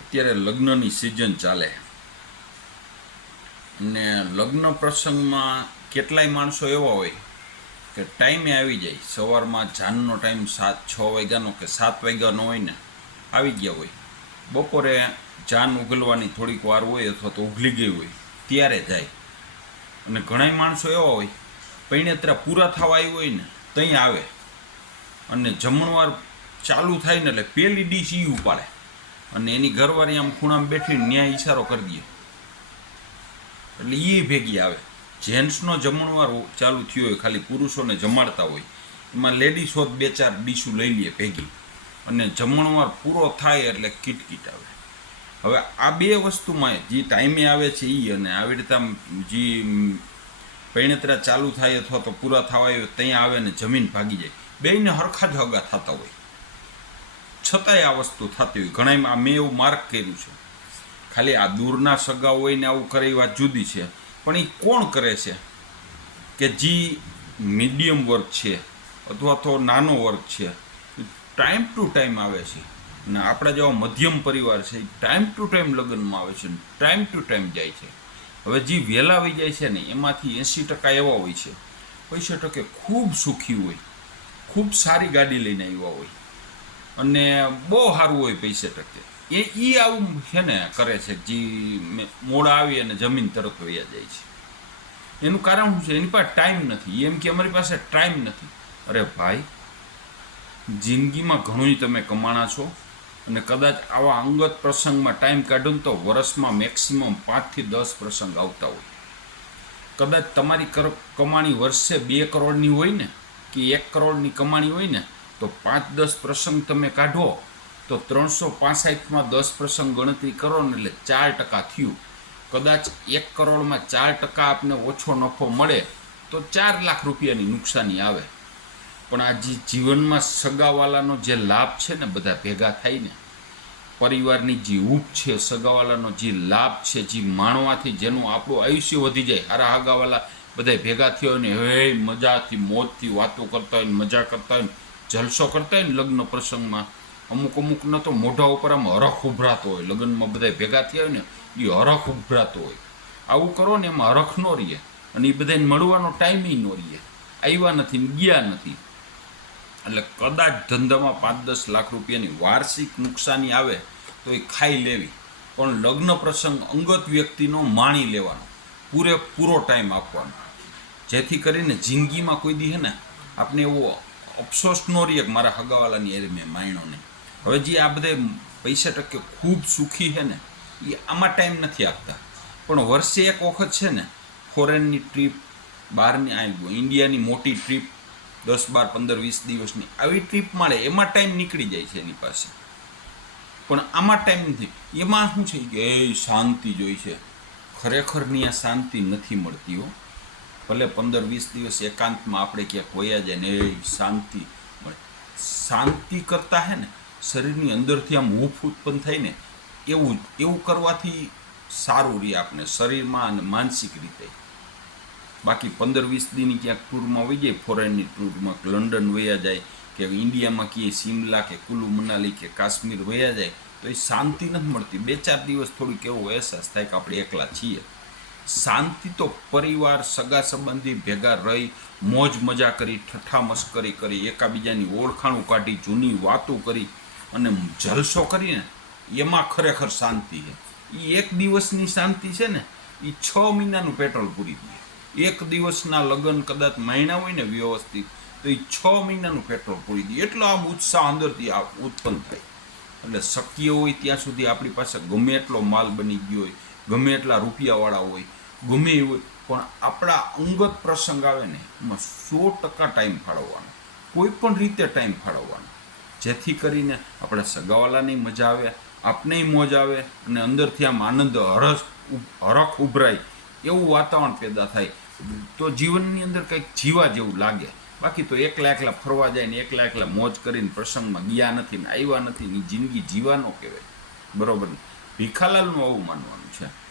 અત્યારે લગ્નની સિઝન ચાલે. ને લગ્ન પ્રસંગમાં કેટલાય માણસો એવા હોય કે ટાઈમે આવી જાય. સવારમાં જાનનો ટાઈમ સાત, છ વાગ્યાનો કે સાત વાગ્યાનો હોય ને, આવી ગયા હોય. બપોરે જાન ઉગલવાની થોડીક વાર હોય અથવા તો ઉગલી ગઈ હોય, ત્યારે જાય. અને ઘણાય માણસો એવા હોય, પૈણેતરા પૂરા થવા આવી હોય ને ત્યાં આવે. અને જમણવાર ચાલુ થાય ને એટલે પેલી ડીશ ઈ ઉપાડે. અને એની ઘરવાળી આમ ખૂણામાં બેઠીને ન્યાય ઈશારો કરી દે. એટલે એ ભેગી આવે. જેન્ટ્સનો જમણવાર ચાલુ થયો હોય, ખાલી પુરુષોને જમાડતા હોય, એમાં હોત બે ચાર ડીશું લઈ લે ભેગી. અને જમણવાર પૂરો થાય એટલે કિટકીટ આવે. હવે આ બે વસ્તુમાં જે ટાઈમે આવે છે એ અને આવી રીતે આમ જે પૈણતરા ચાલુ થાય અથવા તો પૂરા થવા આવે ત્યાં આવે ને જમીન ભાગી જાય. બેયને હરખા જ હગા થતા હોય. છતાંય આ વસ્તુ થતી હોય. ઘણા મેં એવું માર્ક કર્યું છે. ખાલી આ દૂરના સગા હોય ને આવું કરે એ વાત જુદી છે. પણ એ કોણ કરે છે? કે જે મીડિયમ વર્ક છે અથવા તો નાનો વર્ક છે. ટાઈમ ટુ ટાઈમ આવે છે. અને આપણા જેવા મધ્યમ પરિવાર છે એ ટાઈમ ટુ ટાઈમ લગ્નમાં આવે છે ટાઈમ ટુ ટાઈમ જાય છે. હવે જે વહેલા આવી જાય છે ને, એમાંથી એંસી ટકા એવા હોય છે. પૈસા ટકે ખૂબ સુખી હોય. ખૂબ સારી ગાડી લઈને આવ્યા હોય. અને બહુ સારું હોય પૈસે ટકે. એ એ આવું છે ને કરે છે જે મોડા આવી અને જમીન તરત વયા જાય છે. એનું કારણ શું છે? એની પાસે ટાઈમ નથી. એમ કે અમારી પાસે ટાઈમ નથી. અરે ભાઈ, જિંદગીમાં ઘણું તમે કમાણા છો અને કદાચ આવા અંગત પ્રસંગમાં ટાઈમ કાઢો ને તો વર્ષમાં મેક્સિમમ પાંચથી દસ પ્રસંગ આવતા હોય. કદાચ તમારી કમાણી વર્ષે બે કરોડની હોય ને, કે એક કરોડની કમાણી હોય ને તો પાંચ દસ પ્રસંગ તમે કાઢો, તો ત્રણસો પાસઠમાં દસ પ્રસંગ ગણતરી કરો ને એટલે ચાર ટકા થયું. કદાચ એક કરોડમાં ચાર ટકા આપને ઓછો નફો મળે, તો ચાર લાખ રૂપિયાની નુકસાની આવે. પણ આ જે જીવનમાં સગાવાલાનો જે લાભ છે ને બધા ભેગા થઈને પરિવારની જે ઊપ છે, સગાવાલાનો જે લાભ છે, જે માણવાથી જેનું આપણું આયુષ્ય વધી જાય, હારા હગાવાલા બધા ભેગા થયો ને, હે, મજાથી મોજથી વાતો કરતા હોય ને, મજા કરતા હોય ને જલસો કરતા હોય ને લગ્ન પ્રસંગમાં અમુક અમુકના તો મોઢા ઉપર આમ હરખ ઉભરાતો હોય. લગ્નમાં બધા ભેગા થયા હોય ને એ હરખ ઉભરાતો હોય. આવું કરો ને, એમાં હરખ ન રહીએ અને એ બધાને મળવાનો ટાઈમે ન રહીએ આવ્યા નથી ગયા નથી. એટલે કદાચ ધંધામાં પાંચ દસ લાખ રૂપિયાની વાર્ષિક નુકસાની આવે તો એ ખાઈ લેવી. પણ લગ્ન પ્રસંગ અંગત વ્યક્તિનો માણી લેવાનો. પૂરેપૂરો ટાઈમ આપવાનો. જેથી કરીને જિંદગીમાં કોઈ દી હે ને આપણે એવો અફસોસ નો રહીએ કે મારા હગાવાલાની એરે મેં માણ્યો નહીં હવે જે આ બધે પૈસા ટકે ખૂબ સુખી છે ને, એ આમાં ટાઈમ નથી આપતા. પણ વર્ષે એક વખત છે ને, ફોરેનની ટ્રીપ, બહારની આ ઇન્ડિયાની મોટી ટ્રીપ, દસ બાર પંદર વીસ દિવસની, આવી ટ્રીપ મળે, એમાં ટાઈમ નીકળી જાય છે એની પાસે. પણ આમાં ટાઈમ નથી. એમાં શું છે કે એ શાંતિ જોઈ છે. ખરેખરની આ શાંતિ નથી મળતી હો. ભલે પંદર વીસ દિવસ એકાંતમાં આપણે ક્યાંક હોયા જાય ને એ શાંતિ મળે શાંતિ કરતા હે ને, શરીરની અંદરથી આમ હૂફ ઉત્પન્ન થાય ને, એવું એવું કરવાથી સારું રહે આપણે શરીરમાં અને માનસિક રીતે. બાકી પંદર વીસ દિન ક્યાંક ટૂરમાં વહી જાય, ફોરેનની ટૂરમાં લંડન વયા જાય, કે ઇન્ડિયામાં ક્યાંય સિમલા કે કુલુ મનાલી કે કાશ્મીર વયા જાય, તો એ શાંતિ નથી મળતી. બે ચાર દિવસ થોડીક એવો અહેસાસ થાય કે આપણે એકલા છીએ. શાંતિ તો પરિવાર, સગા સંબંધી ભેગા રહી, મોજ મજા કરી ઠઠ્ઠા મસ્કરી કરી, એકાબીજાની ઓળખાણું કાઢી, જૂની વાતો કરી અને જલસો કરીને એમાં ખરેખર શાંતિ છે. એ એક દિવસની શાંતિ છે ને એ છ મહિનાનું પેટ્રોલ પૂરી દે. એક દિવસના લગ્ન કદાચ મહિના હોય ને વ્યવસ્થિત, તો એ છ મહિનાનું પેટ્રોલ પૂરી દે. એટલો આમ ઉત્સાહ અંદરથી આ ઉત્પન્ન થાય. એટલે શક્ય હોય ત્યાં સુધી આપણી પાસે ગમે એટલો માલ બની ગયો હોય, ગમે એટલા રૂપિયાવાળા હોય ગમે એવું પણ આપણા અંગત પ્રસંગ આવે ને, એમાં સો ટકા ટાઈમ ફાળવવાનો. કોઈ પણ રીતે ટાઈમ ફાળવવાનો. જેથી કરીને આપણે સગાવાલાની મજા આવે, આપનેય મોજ આવે, અને અંદરથી આમ આનંદ હરસ હરખ ઉભરાય, એવું વાતાવરણ પેદા થાય. તો જીવનની અંદર કંઈક જીવા જેવું લાગે. બાકી તો એકલા એકલા ફરવા જાય ને એકલા એકલા મોજ કરીને પ્રસંગમાં ગયા નથી ને આવ્યા નથી ને જિંદગી જીવાનો કહેવાય. બરાબર ભીખાલાલનું આવું માનવાનું છે.